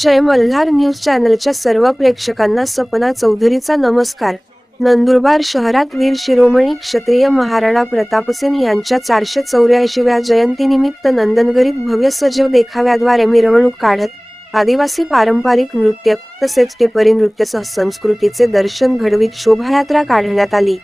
जय Malhar news चॅनलच्या सर्व प्रेक्षकांना सपना चौधरीचा नमस्कार। नंदुरबार शहरात वीर शिरोमणी क्षत्रिय महाराणा प्रतापसिंह यांच्या 484व्या जयंतीनिमित्त नंदनगरीत भव्य सजीव देखाव्याद्वारे मिरवणूक काढत आदिवासी पारंपरिक नृत्य तसेच टेपरी नृत्यासह संस्कृतीचे दर्शन घडवीत शोभायात्रा काढण्यात आली।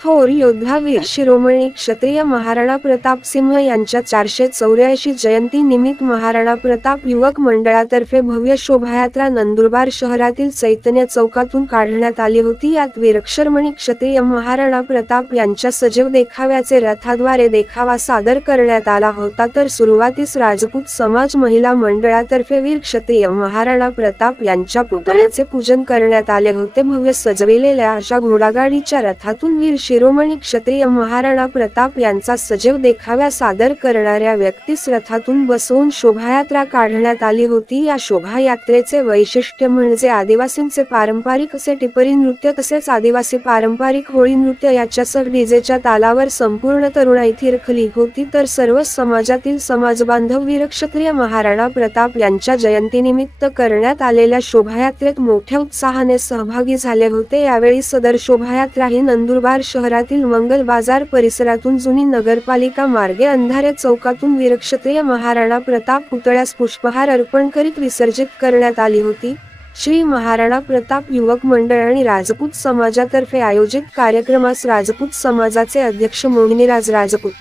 थोर योद्धा वीर शिरोमणी क्षत्रिय महाराणा प्रताप सिंह यांच्या 484 जयंती निमित्त महाराणा प्रताप युवक मंडळातर्फे भव्य शोभायात्रा नंदुरबार शहरातील चैतन्य चौकातून काढण्यात आली होती। यात वीर शिरोमणी क्षत्रिय महाराणा प्रताप यांच्या सजीव देखाव्याचे रथाद्वारे देखावा सादर करण्यात आला होता, तर सुरुवातीस राजपूत समाज महिला मंडळातर्फे वीर क्षत्रिय महाराणा प्रताप यांच्या पुतळ्याचे पूजन करण्यात आले होते। भव्य सजविलेल्या अशा घोडागाडीच्या रथातून वीर शिरोमणी क्षत्रिय महाराणा प्रताप यांचा सजीव देखाव्या सादर करणाऱ्या व्यक्तीस रथातून बसवून शोभायात्रा काढण्यात आली होती। या शोभायात्रेचे वैशिष्ट्य म्हणजे आदिवासींचे पारंपरिक असे टिपरी नृत्य तसेच आदिवासी पारंपरिक होळी नृत्य याच्यासह डीजेच्या तालावर संपूर्ण तरुणाई थिरकली होती, तर सर्व समाजातील समाजबांधव वीर क्षत्रिय महाराणा प्रताप यांच्या जयंतीनिमित्त करण्यात आलेल्या शोभायात्रेत मोठ्या उत्साहाने सहभागी झाले होते। यावेळी सदर शोभायात्रा ही नंदुरबार शहरातील मंगल बाजार परिसरातून जुनी नगरपालिका मार्गे अंधारे चौकातून वीर क्षत्रिय महाराणा प्रताप पुतळ्यास पुष्पहार अर्पण करीत विसर्जित करण्यात आली होती। श्री महाराणा प्रताप युवक मंडळ आणि राजपूत समाजातर्फे आयोजित कार्यक्रमास राजपूत समाजाचे अध्यक्ष मोहिनीराज राजपूत,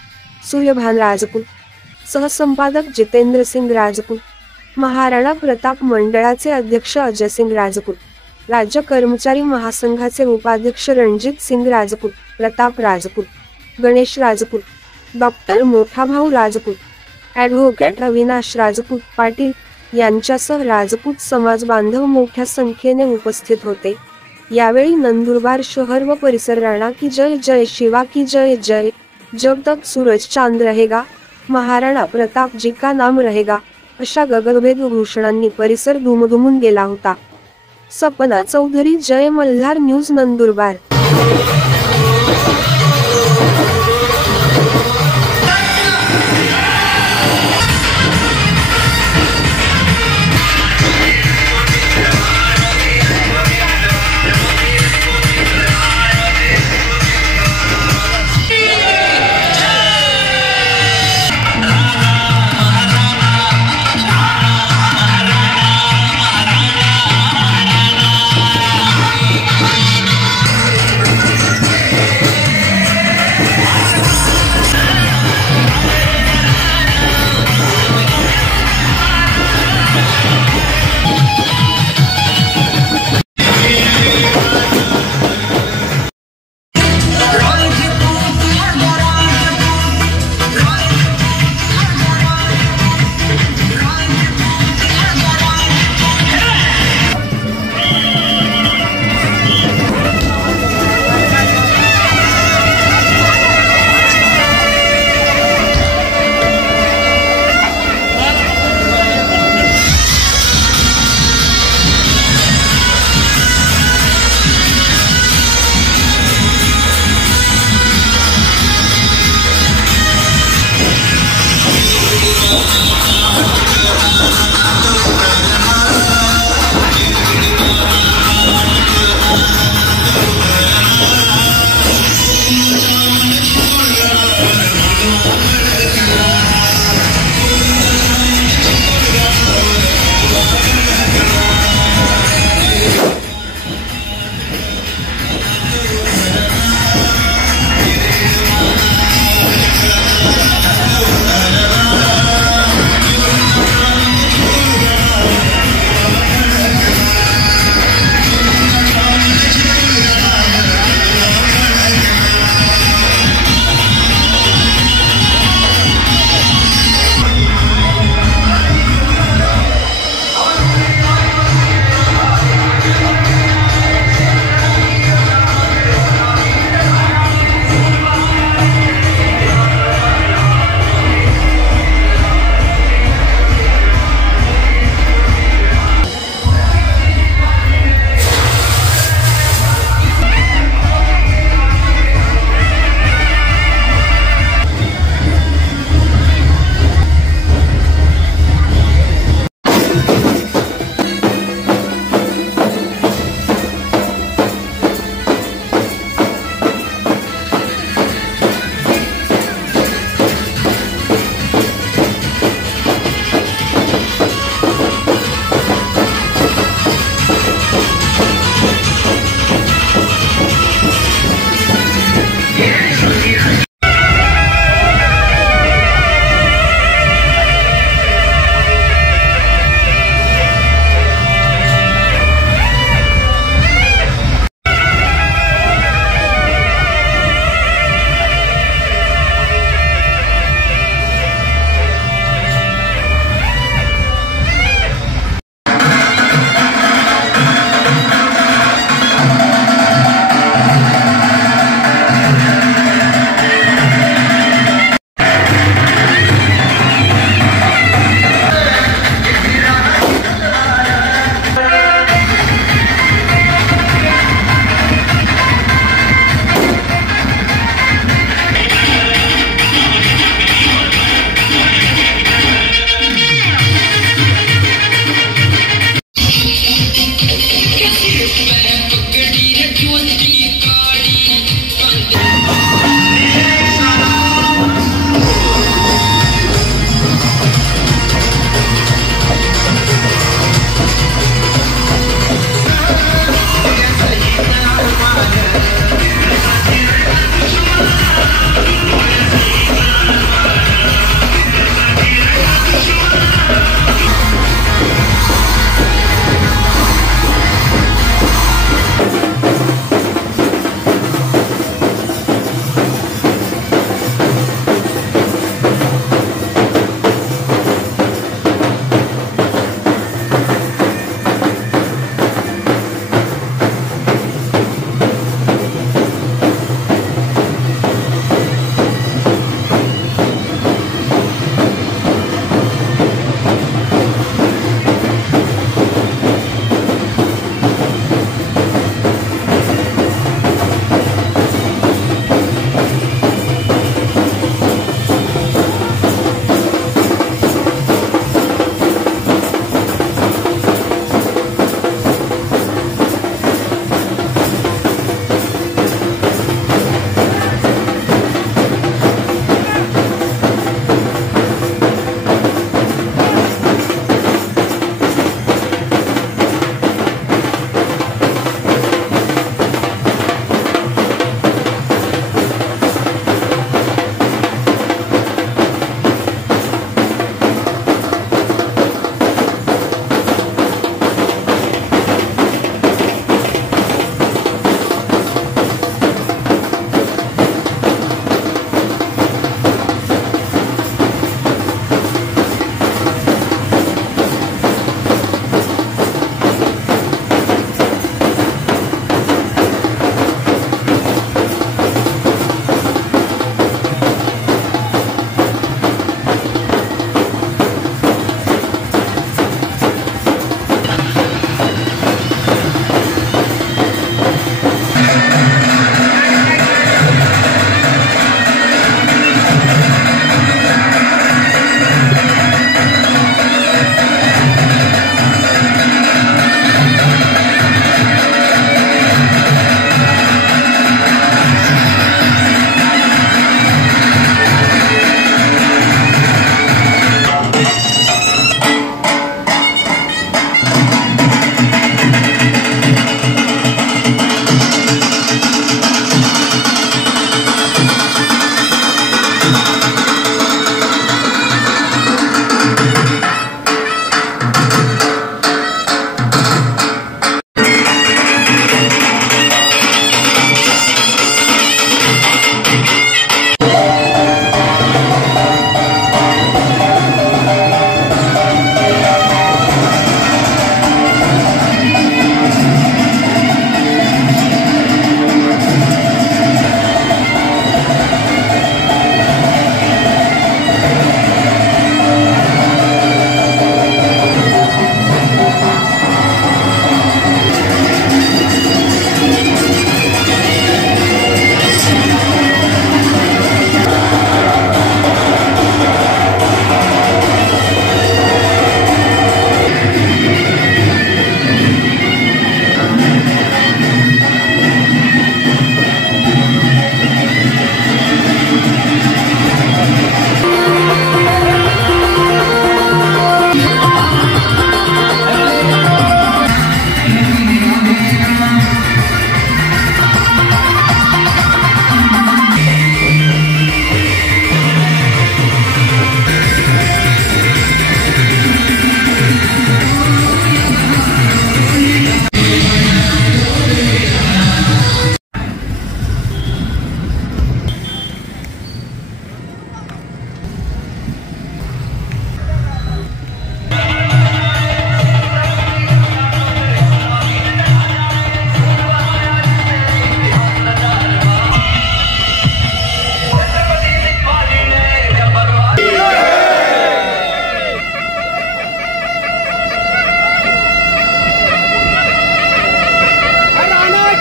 सूर्यभान राजपूत, सहसंपादक जितेंद्र सिंग राजपूत, महाराणा प्रताप मंडळाचे अध्यक्ष अजय सिंग राजपूत, राज्य कर्मचारी महासंघाचे उपाध्यक्ष रणजित सिंग राजपूत, प्रताप राजपूत, गणेश राजपूत, डॉक्टर मोठाभाऊ राजपूत, ॲडव्होकेट अविनाश राजपूत पाटील यांच्यासह राजपूत समाज बांधव मोठ्या संख्येने उपस्थित होते। यावेळी नंदुरबार शहर व परिसर राणा की जय, जय शिवा की जय, जय जब तक सूरज चांद रहेगा, महाराणा प्रताप जी का नाम रहेगा अशा गगनभेद घोषणांनी परिसर दुमदुमून गेला होता। सपना चौधरी, जय मल्हार न्यूज, नंदुरबार।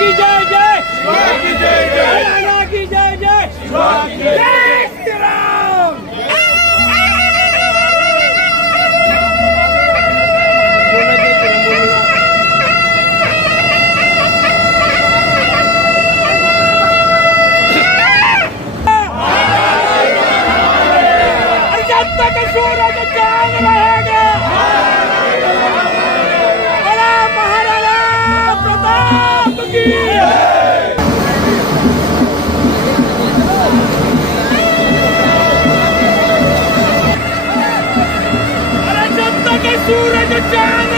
की जय जय महाराणा की जय जय जय श्री राम। जनता का सूरज चांद रहेगा। बड़ा महाराणा प्रताप की जनता के सूरज चांद